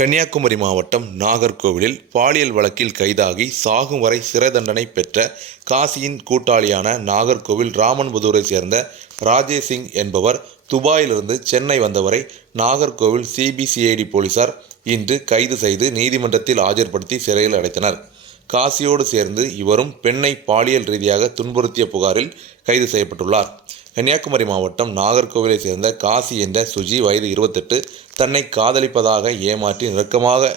கன்னியாகுமரி மாவட்டம் நாகர்கோவிலில் பாலியல் வழக்கில் கைதாகி சாகும் வரை சிறை தண்டனை பெற்ற காசியின் கூட்டாளியான நாகர்கோவில் ராமன்புதூரை சேர்ந்த ராஜேஷ் சிங் என்பவர் துபாயிலிருந்து சென்னை வந்தவரை நாகர்கோவில் சிபிசிஐடி போலீசார் இன்று கைது செய்து நீதிமன்றத்தில் ஆஜர்படுத்தி சிறையில் அடைத்தனர். காசியோடு சேர்ந்து இவரும் பெண்ணை பாலியல் ரீதியாக துன்புறுத்திய புகாரில் கைது செய்யப்பட்டுள்ளார். கன்னியாகுமரி மாவட்டம் நாகர்கோவிலை சேர்ந்த காசி என்ற சுஜி வயது இருபத்தெட்டு தன்னை காதலிப்பதாக ஏமாற்றி நெருக்கமாக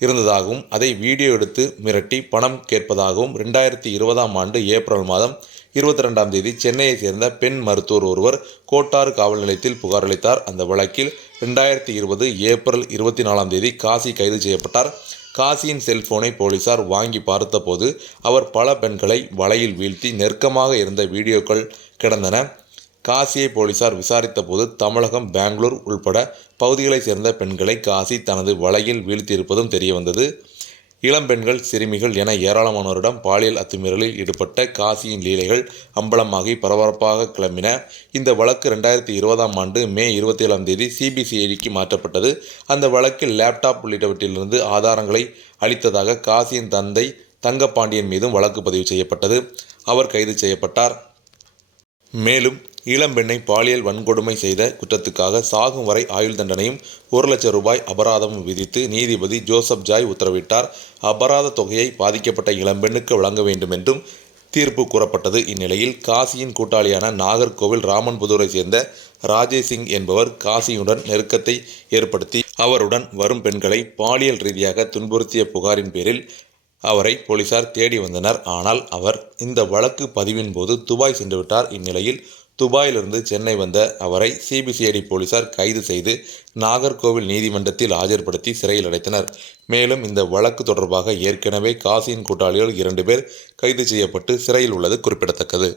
இருந்ததாகவும் அதை வீடியோ எடுத்து மிரட்டி பணம் கேட்பதாகவும் ரெண்டாயிரத்தி இருபதாம் ஆண்டு ஏப்ரல் மாதம் இருபத்தி ரெண்டாம் தேதி சென்னையை சேர்ந்த பெண் மருத்துவர் ஒருவர் கோட்டாறு காவல் நிலையத்தில் புகாரளித்தார் அந்த வழக்கில் ரெண்டாயிரத்தி இருபது ஏப்ரல் இருபத்தி நாலாம் தேதி காசி கைது செய்யப்பட்டார். காசியின் செல்போனை போலீசார் வாங்கி பார்த்தபோது அவர் பல பெண்களை வலையில் வீழ்த்தி நெருக்கமாக இருந்த வீடியோக்கள் கிடந்தன. காசியை போலீசார் விசாரித்தபோது தமிழகம் பெங்களூர் உள்பட பகுதிகளைச் சேர்ந்த பெண்களை காசி தனது வலையில் வீழ்த்தியிருப்பதும் தெரியவந்தது. இளம்பெண்கள் சிறுமிகள் என ஏராளமானோரிடம் பாலியல் அத்துமீறலில் ஈடுபட்ட காசியின் லீலைகள் அம்பலமாகி பரபரப்பாக கிளம்பின. இந்த வழக்கு ரெண்டாயிரத்தி இருபதாம் ஆண்டு மே இருபத்தி ஏழாம் தேதி சிபிசிஐடிக்கு மாற்றப்பட்டது. அந்த வழக்கில் லேப்டாப் உள்ளிட்டவற்றிலிருந்து ஆதாரங்களை அளித்ததாக காசியின் தந்தை தங்கப்பாண்டியன் மீதும் வழக்கு பதிவு செய்யப்பட்டது. அவர் கைது செய்யப்பட்டார். மேலும் இளம்பெண்ணை பாலியல் வன்கொடுமை செய்த குற்றத்துக்காக சாகும் வரை ஆயுள் தண்டனையும் ஒரு லட்சம் ரூபாய் அபராதமும் விதித்து நீதிபதி ஜோசப் ஜாய் உத்தரவிட்டார். அபராத தொகையை பாதிக்கப்பட்ட இளம்பெண்ணுக்கு வழங்க வேண்டும் என்றும் தீர்ப்பு கூறப்பட்டது. இந்நிலையில் காசியின் கூட்டாளியான நாகர்கோவில் ராமன்புதூரை சேர்ந்த ராஜேஷ் சிங் என்பவர் காசியுடன் நெருக்கத்தை ஏற்படுத்தி அவருடன் வரும் பெண்களை பாலியல் ரீதியாக துன்புறுத்திய புகாரின் பேரில் அவரை போலீசார் தேடி வந்தனர். ஆனால் அவர் இந்த வழக்கு பதிவின் போது துபாய் சென்றுவிட்டார். இந்நிலையில் துபாயிலிருந்து சென்னை வந்த அவரை சிபிசிஐடி போலீசார் கைது செய்து நாகர்கோவில் நீதிமன்றத்தில் ஆஜர்படுத்தி சிறையில் அடைத்தனர். மேலும் இந்த வழக்கு தொடர்பாக ஏற்கனவே காசியின் கூட்டாளிகள் இரண்டு பேர் கைது செய்யப்பட்டு சிறையில் உள்ளது குறிப்பிடத்தக்கது.